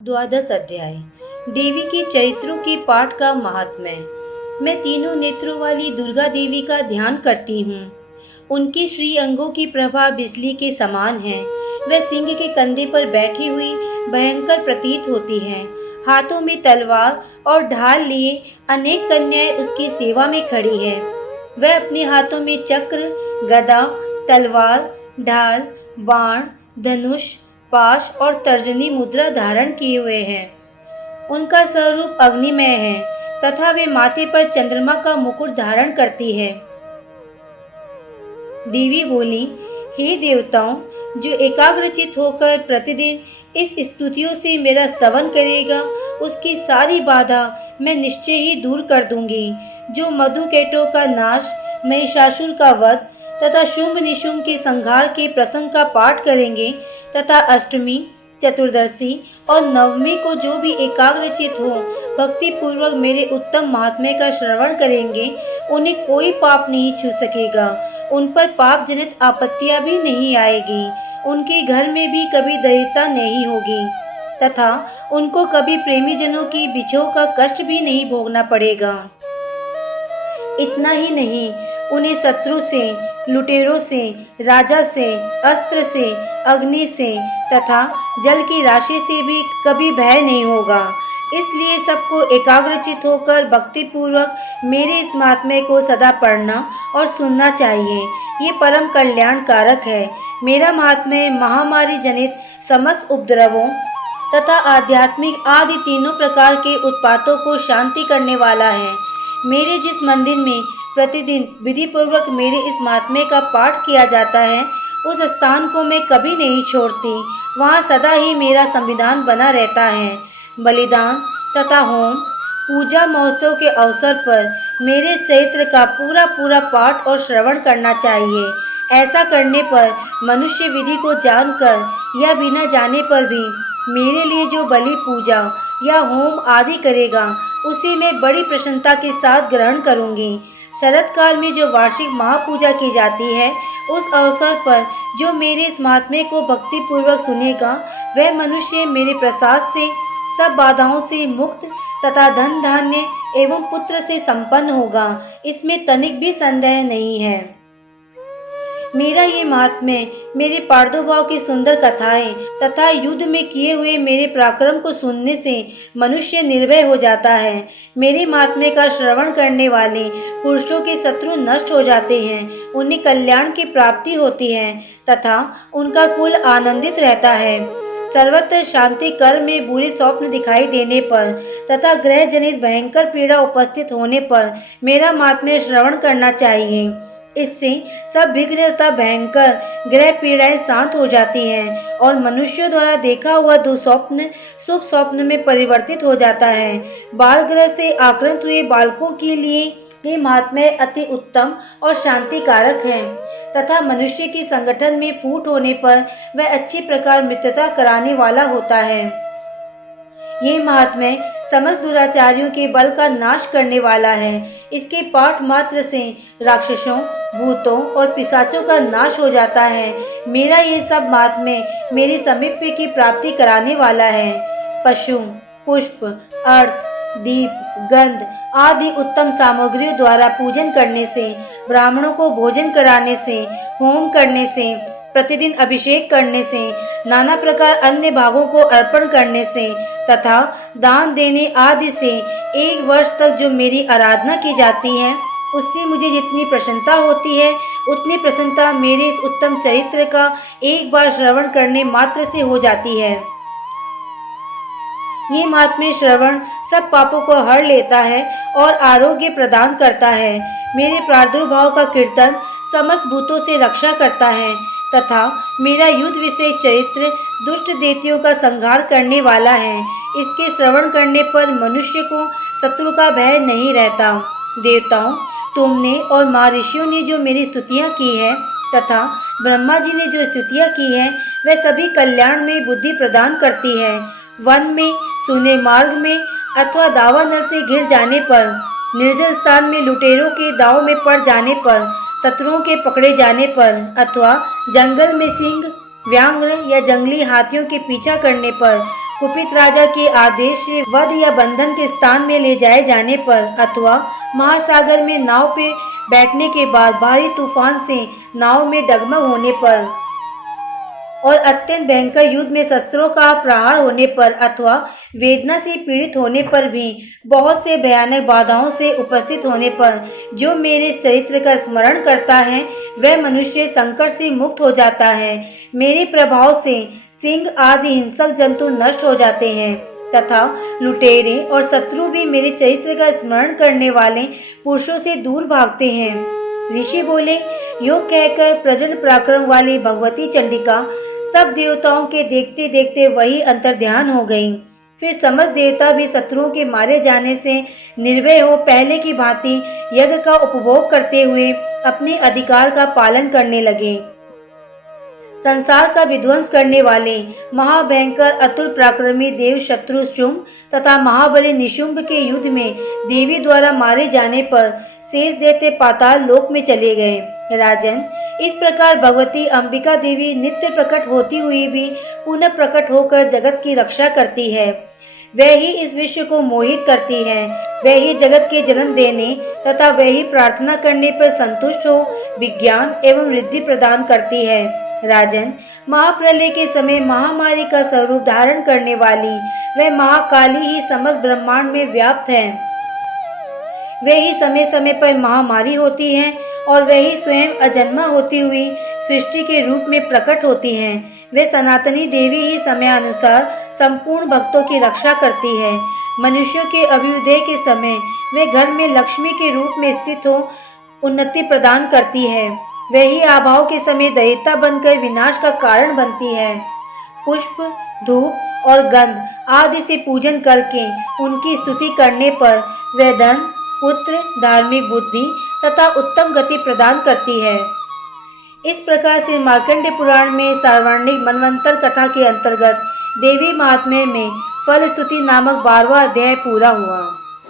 द्वादश अध्याय देवी के चरित्रों के पाठ का महात्म्य। मैं तीनों नेत्रों वाली दुर्गा देवी का ध्यान करती हूँ। उनके श्री अंगों की प्रभा बिजली के समान है। वह सिंह के कंधे पर बैठी हुई भयंकर प्रतीत होती है। हाथों में तलवार और ढाल लिए अनेक कन्याएं उसकी सेवा में खड़ी है। वह अपने हाथों में चक्र, गदा, तलवार, ढाल, बाण, धनुष, पाश और तर्जनी मुद्रा धारण किए हुए हैं। उनका स्वरूप अग्निमय है तथा वे माथे पर चंद्रमा का मुकुट धारण करती है। देवी बोली, हे देवताओं, जो एकाग्रचित होकर प्रतिदिन इस स्तुतियों से मेरा स्तवन करेगा, उसकी सारी बाधा मैं निश्चय ही दूर कर दूंगी। जो मधुकैटों का नाश, महिषासुर का वध तथा शुंभ निशुंभ के संहार के प्रसंग का पाठ करेंगे तथा अष्टमी, चतुर्दशी और नवमी को जो भी एकाग्रचित हो भक्ति पूर्वक मेरे उत्तम महात्म्य का श्रवण करेंगे, उन्हें कोई पाप नहीं छू सकेगा। उन पर पाप जनित आपत्तियां भी नहीं आएगी। उनके घर में भी कभी दरिद्रता नहीं होगी तथा उनको कभी प्रेमी जनों की बिछोह का कष्ट भी नहीं भोगना पड़ेगा। इतना ही नहीं, उन्हें शत्रु से, लुटेरों से, राजा से, अस्त्र से, अग्नि से तथा जल की राशि से भी कभी भय नहीं होगा। इसलिए सबको एकाग्रचित होकर भक्ति पूर्वक मेरे इस महात्म्य को सदा पढ़ना और सुनना चाहिए। ये परम कल्याण कारक है। मेरा महात्म्य महामारी जनित समस्त उपद्रवों तथा आध्यात्मिक आदि तीनों प्रकार के उत्पातों को शांति करने वाला है। मेरे जिस मंदिर में प्रतिदिन विधि पूर्वक मेरे इस महात्म्य का पाठ किया जाता है, उस स्थान को मैं कभी नहीं छोड़ती। वहाँ सदा ही मेरा संविधान बना रहता है। बलिदान तथा होम, पूजा महोत्सव के अवसर पर मेरे चरित्र का पूरा पूरा पाठ और श्रवण करना चाहिए। ऐसा करने पर मनुष्य विधि को जानकर या बिना जाने पर भी मेरे लिए जो बलि पूजा या होम आदि करेगा, उसे मैं बड़ी प्रसन्नता के साथ ग्रहण करूंगी। शरद काल में जो वार्षिक महापूजा की जाती है, उस अवसर पर जो मेरे इस महात्म्य को भक्ति पूर्वक सुनेगा, वह मनुष्य मेरे प्रसाद से सब बाधाओं से मुक्त तथा धन धान्य एवं पुत्र से संपन्न होगा। इसमें तनिक भी संदेह नहीं है। मेरा ये महात्म्य, मेरे प्रादुर्भाव की सुंदर कथाएं तथा युद्ध में किए हुए मेरे पराक्रम को सुनने से मनुष्य निर्भय हो जाता है। मेरे महात्म्य का श्रवण करने वाले पुरुषों के शत्रु नष्ट हो जाते हैं, उन्हें कल्याण की प्राप्ति होती है तथा उनका कुल आनंदित रहता है। सर्वत्र शांति कर्म में बुरे स्वप्न दिखाई देने पर तथा ग्रह जनित भयंकर पीड़ा उपस्थित होने पर मेरा महात्म्य श्रवण करना चाहिए। इससे सब विघ्न तथा भयंकर ग्रह पीड़ाएं शांत हो जाती हैं और मनुष्यों द्वारा देखा हुआ दुस्वप्न शुभ स्वप्न में परिवर्तित हो जाता है। बाल ग्रह से आक्रांत हुए बालकों के लिए ये महात्म्य अति उत्तम और शांति कारक है तथा मनुष्य के संगठन में फूट होने पर वह अच्छी प्रकार मित्रता कराने वाला होता है। ये महात्म्य समस्त दुराचारियों के बल का नाश करने वाला है। इसके पाठ मात्र से राक्षसों, भूतों और पिशाचों का नाश हो जाता है। मेरा ये सब महात्म्य मेरे समीप्य की प्राप्ति कराने वाला है। पशु, पुष्प, अर्थ, दीप, गंध आदि उत्तम सामग्रियों द्वारा पूजन करने से, ब्राह्मणों को भोजन कराने से, होम करने से, प्रतिदिन अभिषेक करने से, नाना प्रकार अन्य भागों को अर्पण करने से तथा दान देने आदि से 1 वर्ष तक जो मेरी आराधना की जाती है, उससे मुझे जितनी प्रसन्नता होती है, उतनी प्रसन्नता मेरे इस उत्तम चरित्र का एक बार श्रवण करने मात्र से हो जाती है। ये महात्म्य श्रवण सब पापों को हर लेता है और आरोग्य प्रदान करता है। मेरे प्रादुर्भाव का कीर्तन समस्त भूतों से रक्षा करता है तथा मेरा युद्ध विषय चरित्र दुष्ट दैत्यों का संहार करने वाला है। इसके श्रवण करने पर मनुष्य को शत्रु का भय नहीं रहता। देवताओं, तुमने और महर्षियों ने जो मेरी स्तुतियाँ की है तथा ब्रह्मा जी ने जो स्तुतियाँ की है, वह सभी कल्याण में बुद्धि प्रदान करती है। वन में, सूने मार्ग में अथवा दावानल से घिर जाने पर, निर्जन स्थान में लुटेरों के दाव में पड़ जाने पर, शत्रुओं के पकड़े जाने पर अथवा जंगल में सिंह, व्याघ्र या जंगली हाथियों के पीछा करने पर, कुपित राजा के आदेश से वध या बंधन के स्थान में ले जाए जाने पर अथवा महासागर में नाव पे बैठने के बाद भारी तूफान से नाव में डगमग होने पर और अत्यंत भयंकर युद्ध में शस्त्रों का प्रहार होने पर अथवा वेदना से पीड़ित होने पर भी बहुत से भयानक बाधाओं से उपस्थित होने पर जो मेरे चरित्र का स्मरण करता है वह मनुष्य संकट से मुक्त हो जाता है। मेरे प्रभाव से सिंह आदि हिंसक जंतु नष्ट हो जाते हैं तथा लुटेरे और शत्रु भी मेरे चरित्र का स्मरण करने वाले पुरुषों से दूर भागते हैं। ऋषि बोले, यो कहकर प्रचंड पराक्रम वाली भगवती चंडिका सब देवताओं के देखते देखते वही अंतर्ध्यान हो गई। फिर समस्त देवता भी शत्रुओं के मारे जाने से निर्भय हो पहले की भांति यज्ञ का उपभोग करते हुए अपने अधिकार का पालन करने लगे। संसार का विध्वंस करने वाले महाभयंकर अतुल पराक्रमी देव शत्रु शुंभ तथा महाबली निशुंभ के युद्ध में देवी द्वारा मारे जाने पर शेष देवते पाताल लोक में चले गए। राजन, इस प्रकार भगवती अंबिका देवी नित्य प्रकट होती हुई भी पुनः प्रकट होकर जगत की रक्षा करती है। वह ही इस विश्व को मोहित करती है, वह ही जगत के जन्म देने तथा वह ही प्रार्थना करने पर संतुष्ट हो विज्ञान एवं रिद्धि प्रदान करती है। राजन, महाप्रलय के समय महामारी का स्वरूप धारण करने वाली वह महाकाली ही समस्त ब्रह्मांड में व्याप्त है। वे ही समय समय पर महामारी होती हैं और वे ही स्वयं अजन्मा होती हुई सृष्टि के रूप में प्रकट होती हैं। वे सनातनी देवी ही समयानुसार संपूर्ण भक्तों की रक्षा करती है। मनुष्यों के अभ्युदय के समय वे घर में लक्ष्मी के रूप में स्थित हो उन्नति प्रदान करती है। वे ही आभाव के समय दैत्य बनकर विनाश का कारण बनती है। पुष्प, धूप और गंध आदि से पूजन करके उनकी स्तुति करने पर वे धन, पुत्र, धार्मिक बुद्धि तथा उत्तम गति प्रदान करती है। इस प्रकार से मार्कंडेय पुराण में सार्वणिक मनवंतर कथा के अंतर्गत देवी महात्म्य में फल स्तुति नामक 12वां अध्याय पूरा हुआ।